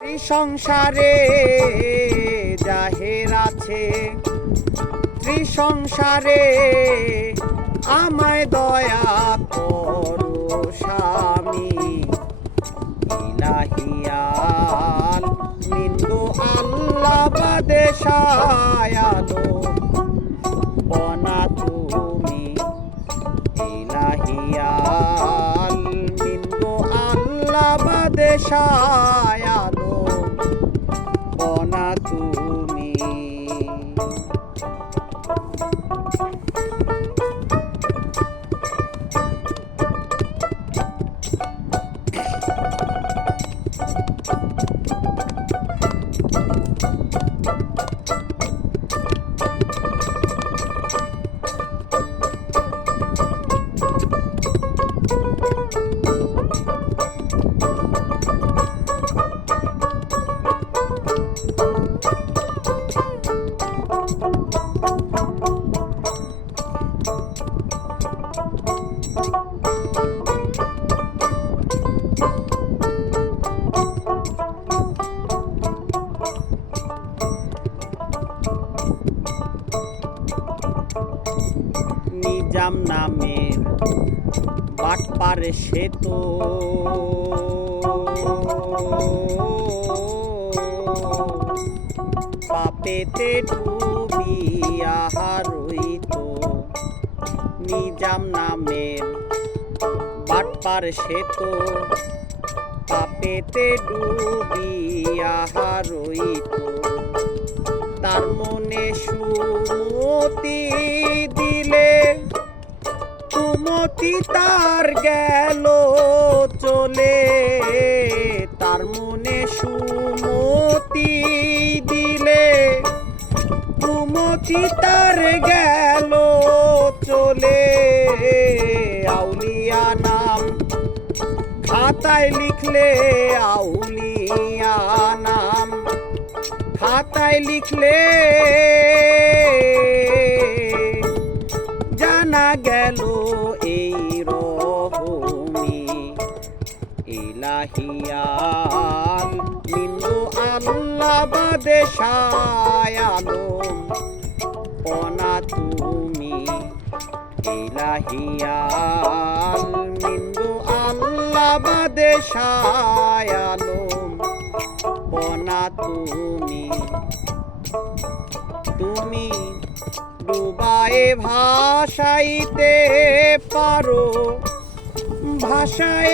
ত্রিসংসারে জাহের আছে, ত্রিসংসারে আমায় দয়া করো স্বামী। ইলাহিয়াল নিন্দু আল্লাহ বাদে সায়ালো বনা তুমি। ইলাহিয়াল নিন্দু আল্লাহ বাদে সায়ালো বনা তুমি। নিজাম নামের বাটপার সে তো পাপেতে ডুবিয়া রইত। নিজাম নামের বাটপার সে তো পাপেতে ডুবিয়া রইত। তার মনে সুমতি দিলে কুমতি তার গেল চলে। তার মনে সুমতি দিলে কুমতি তার গেল চলে। আউলিয়া নাম খাতায় লিখলে, আউলিয়া নাম খাতায় লিখলে জানা গেল এই রহমি। ইলাহিয়াল নিন্দু আল্লাহ বাদে সায়ালো বনা তুমি। ইলাহিয়াল নিন্দু আল্লাহ বাদে সায়ালো বনা তুমি। তুমি ডুবায়ে ভাসাইতে পারো, ভাষায়